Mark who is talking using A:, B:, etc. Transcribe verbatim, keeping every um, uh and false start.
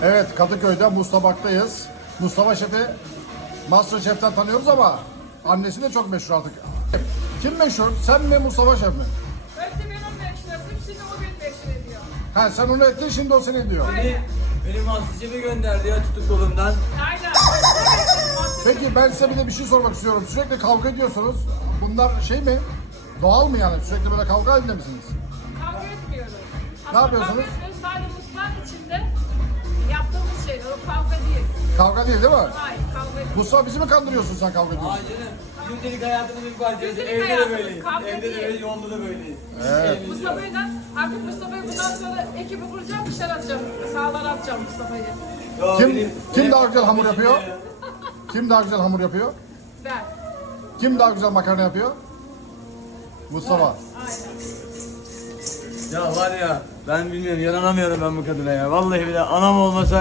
A: Evet, Kadıköy'de Mustafa'dayız. Mustafa Şef'i MasterChef'ten tanıyoruz ama annesi de çok meşhur artık. Kim meşhur? Sen mi, Mustafa Şef mi?
B: Önce ben onu meşhur ettim, şimdi o beni meşhur ediyor.
A: Ha, sen onu ettin, şimdi o seni diyor.
B: Aynen.
C: Beni MasterChef'e gönderdi ya tutuk kolumdan.
B: Aynen.
A: Peki ben size bir de bir şey sormak istiyorum. Sürekli kavga ediyorsunuz. Bunlar şey mi? Doğal mı yani? Sürekli böyle kavga halinde misiniz?
B: Kavga etmiyoruz.
A: Ne yapıyorsunuz?
B: Kavga etmiyoruz, sadece mutfağın içinde yaptığımız şeyler, o kavga değil.
A: Kavga değil değil mi?
B: Hayır, kavga değil.
A: Mustafa, bizi mi kandırıyorsun sen kavga ediyorsun?
C: Aa canım, gündelik hayatının bir parçası.
B: Gündelik
C: Evde de
B: hayatımız,
C: böyleyiz.
B: kavga
C: Evde de
B: değil.
C: böyle, yolda da böyleyiz.
A: Evet.
B: Mustafa'yla, artık Mustafa'yı bundan sonra ekibi kuracağım, dışarı atacağım. Sahalara atacağım Mustafa'yı.
C: Ya
A: Kim-
C: benim-
A: kim
C: benim
A: daha güzel hamur
C: kardeşim
A: yapıyor?
C: ya.
A: Kim daha güzel hamur yapıyor?
B: Ben.
A: Kim daha güzel makarna yapıyor? Mustafa.
B: Aynen.
C: Ya var ya, ben bilmiyorum, yaranamıyorum ben bu kadına ya. Vallahi bile anam olmasa